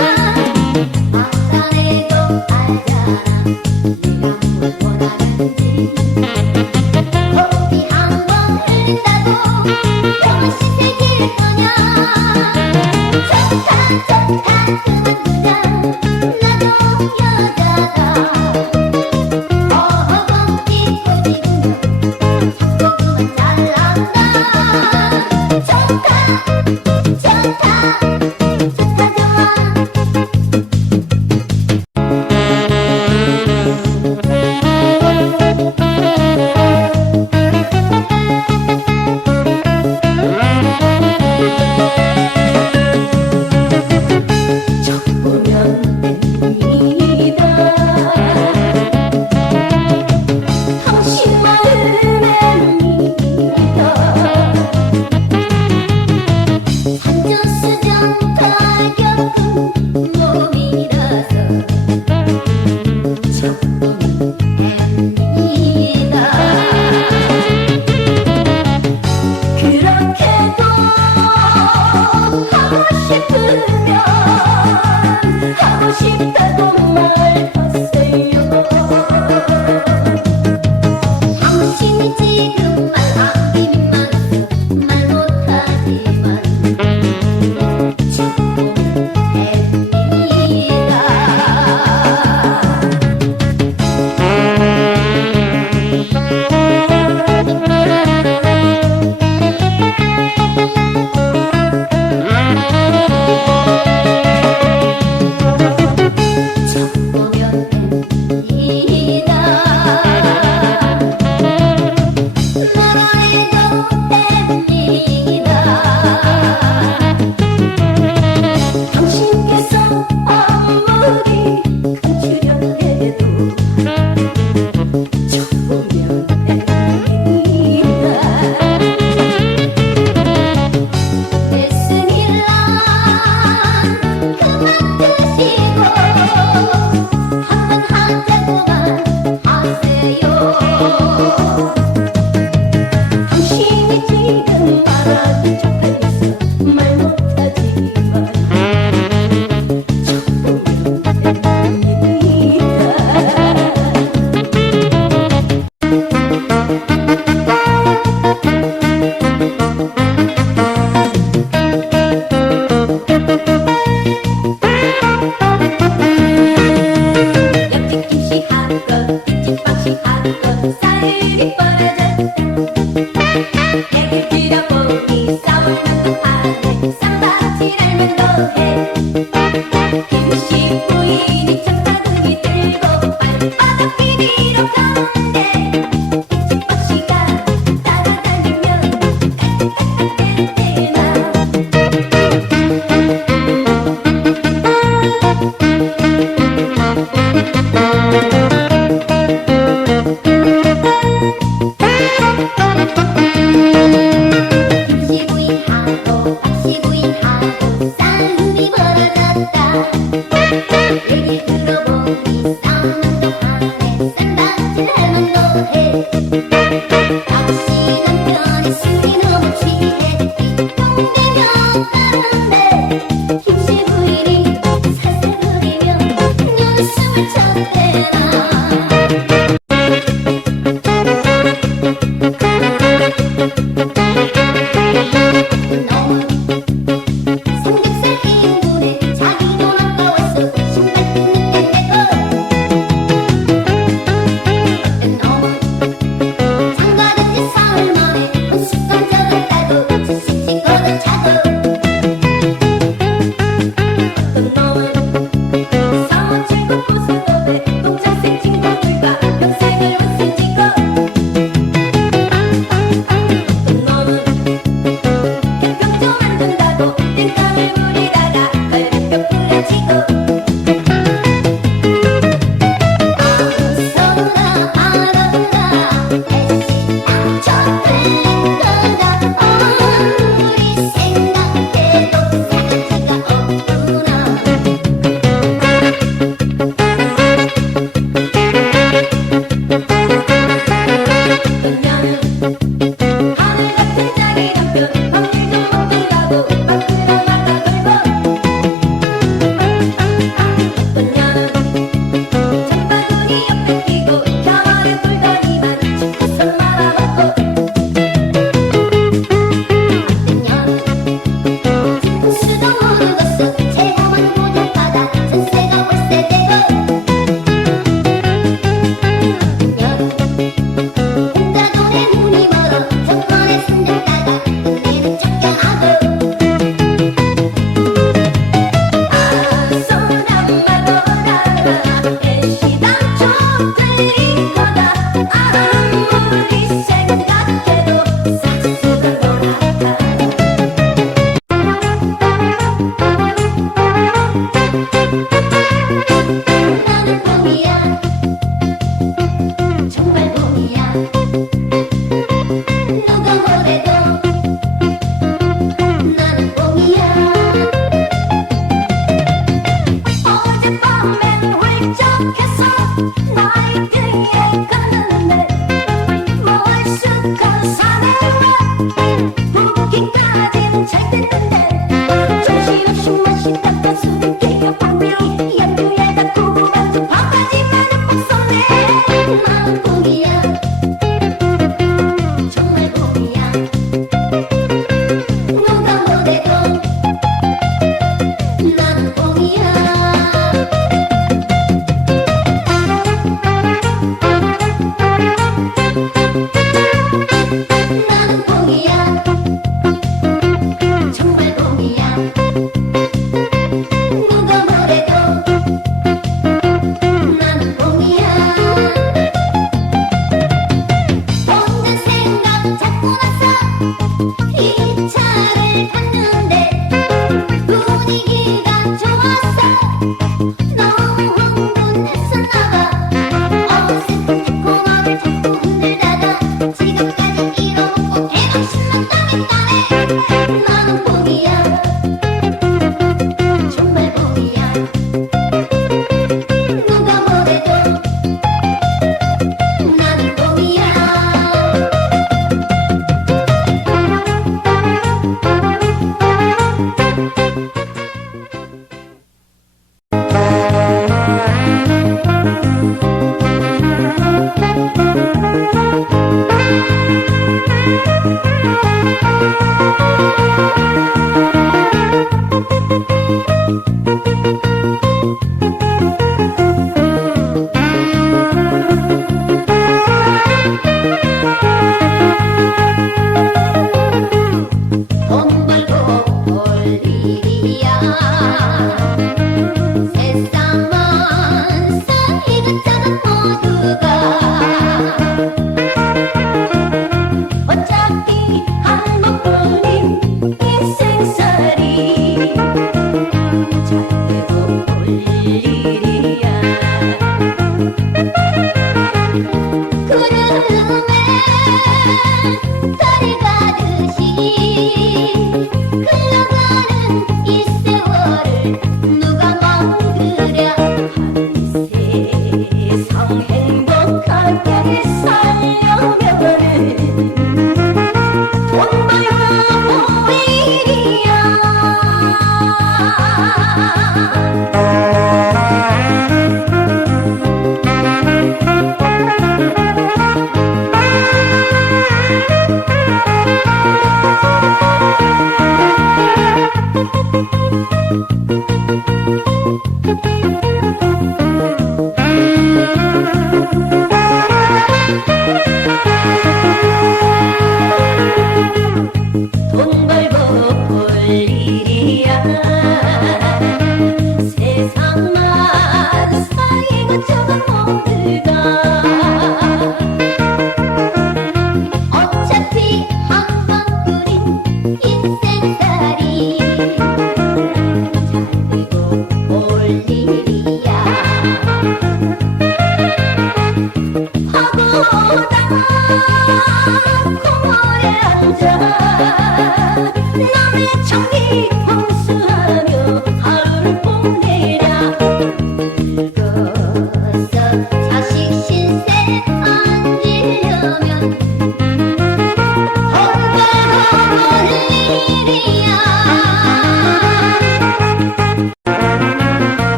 Bye.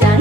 Trái